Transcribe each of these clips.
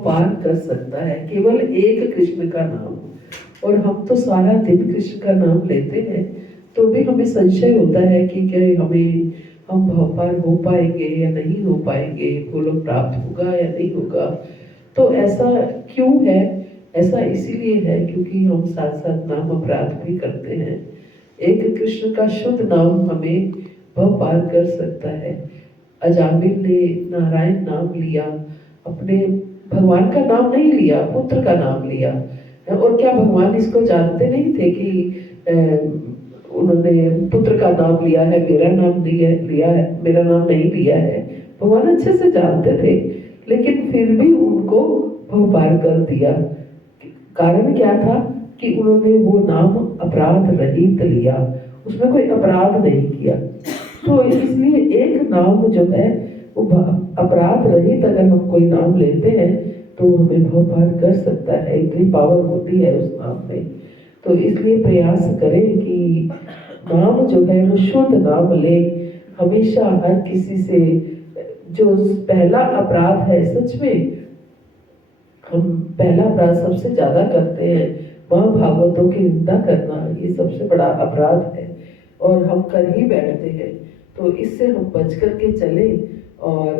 पार कर सकता है केवल एक कृष्ण का नाम। और हम तो सारा दिन कृष्ण का नाम लेते हैं, तो भी हमें संशय होता है कि क्या हम भव पार हो पाएंगे या नहीं हो पाएंगे, वो लोग प्राप्त होगा या नहीं होगा। तो ऐसा क्यों है? ऐसा इसीलिए है क्योंकि हम साथ साथ नाम अपराध भी करते हैं। एक कृष्ण का शुद्ध नाम हमें भव पार कर सकता है। अजामिल ने नारायण नाम लिया, अपने भगवान का नाम नहीं लिया, पुत्र का नाम लिया। और क्या भगवान इसको जानते नहीं थे कि उन्होंने पुत्र का नाम लिया है, मेरा नाम लिया है, मेरा नाम नहीं लिया है। भगवान अच्छे से जानते थे, लेकिन फिर भी उनको भव पार कर दिया। कारण क्या था कि उन्होंने वो नाम अपराध रहित लिया, उसमें कोई अपराध नहीं किया। तो इसलिए एक नाम जो है वो अपराध रहित अगर हम कोई नाम लेते हैं तो हमें भव पार कर सकता है, इतनी पावर होती है उस नाम में। तो इसलिए प्रयास करें कि नाम जो है वो शुद्ध नाम ले। हमेशा हर किसी से जो पहला अपराध है, सच में हम पहला अपराध सबसे ज्यादा करते हैं, वहाँ भागवतों की निंदा करना, ये सबसे बड़ा अपराध है और हम कर ही बैठते हैं। तो इससे हम बच करके चले और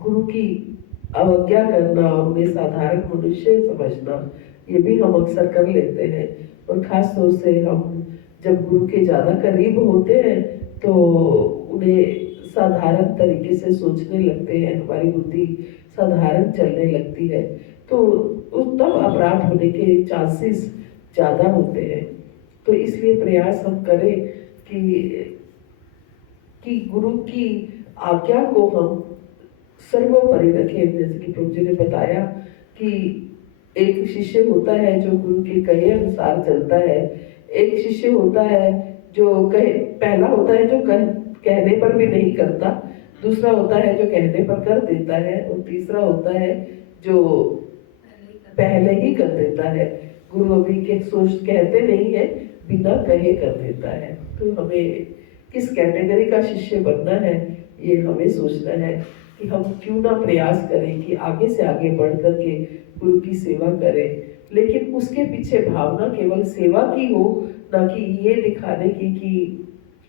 गुरु की अवज्ञा करना, उन्हें साधारण मनुष्य समझना, ये भी हम अक्सर कर लेते हैं। और खास तौर से हम जब गुरु के ज्यादा करीब होते हैं तो उन्हें साधारण तरीके से सोचने लगते हैं, हमारी बुद्धि साधारण चलने लगती है, तो तब अपराध होने के चांसेस ज्यादा होते हैं। तो इसलिए प्रयास हम करें कि गुरु की आज्ञा को हम सर्वोपरि रखें। जैसे कि प्रभु जी ने बताया कि एक शिष्य होता है जो गुरु के कहे अनुसार चलता है, एक शिष्य होता है जो पहला होता है जो कहने पर भी नहीं करता, दूसरा होता है जो कहने पर कर देता है, और तीसरा होता है जो पहले ही कर देता है। गुरु अभी के सोच कहते नहीं है, बिना कहे कर देता है। तो हमें किस कैटेगरी का शिष्य बनना है, ये हमें सोचना है कि हम क्यों ना प्रयास करें कि आगे से आगे बढ़ करके गुरु की सेवा करें, लेकिन उसके पीछे भावना केवल सेवा की हो, ना कि ये दिखाने की कि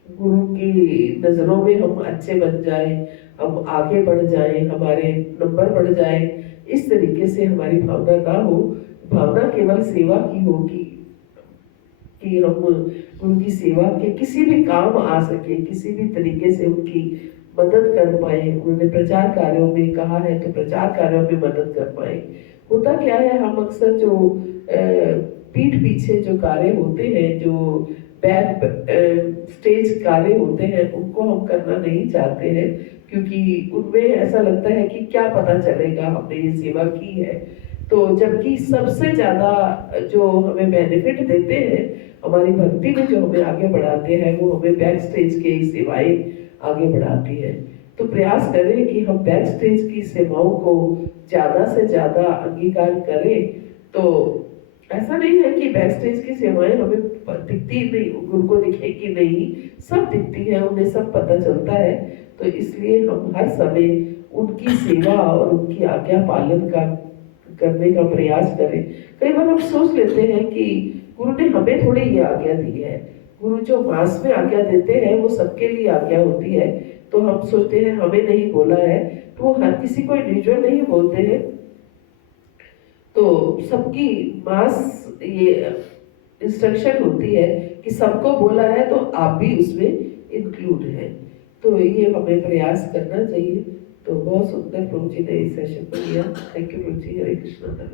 गुरु की नजरों में हम अच्छे बन जाएं, हम आगे बढ़ जाएं, हमारे नंबर बढ़ जाएं। इस तरीके से हमारी भावना ना हो। भावना केवल सेवा की होगी कि हम उनकी सेवा के किसी भी काम आ सके, किसी भी तरीके से उनकी मदद कर पाए। उन्होंने प्रचार कार्यों में कहा है तो प्रचार कार्यों में मदद कर पाए। होता क्या है, हम अक्सर जो पीठ पीछे जो कार्य होते हैं, जो बैक स्टेज कार्य होते हैं, उनको हम करना नहीं चाहते हैं, क्योंकि उनमें ऐसा लगता है कि क्या पता चलेगा हमने ये सेवा की है। तो जबकि सबसे ज्यादा जो हमें बेनिफिट देते हैं हमारी भक्ति में, जो हमें आगे बढ़ाते हैं, वो हमें बैक स्टेज के सेवाएं आगे बढ़ाती है। तो प्रयास करें कि हम बैक स्टेज की सेवाओं को ज्यादा से ज्यादा अंगीकार करें। तो ऐसा नहीं है कि बैक स्टेज की सेवाएं हमें दिखती नहीं, गुरु को दिखेगी नहीं, सब दिखती है, उन्हें सब पता चलता है। तो इसलिए हम हर समय उनकी सेवा और उनकी आज्ञा पालन का करने का प्रयास करें। कई बार हम सोच लेते हैं कि गुरु ने हमें थोड़ी ये आज्ञा दी है, गुरु जो मास में आज्ञा देते हैं वो सबके लिए आज्ञा होती है। तो हम सोचते हैं हमें नहीं बोला है, तो वो हर किसी को इंडिविजुअल नहीं बोलते हैं, तो सबकी मास ये इंस्ट्रक्शन होती है कि सबको बोला है तो आप भी उसमें इंक्लूड है। तो ये हमें प्रयास करना चाहिए। तो बहुत सुंदर प्रभु जी ने इस सेशन को दिया। Thank you Prabhu ji. हरे कृष्णा।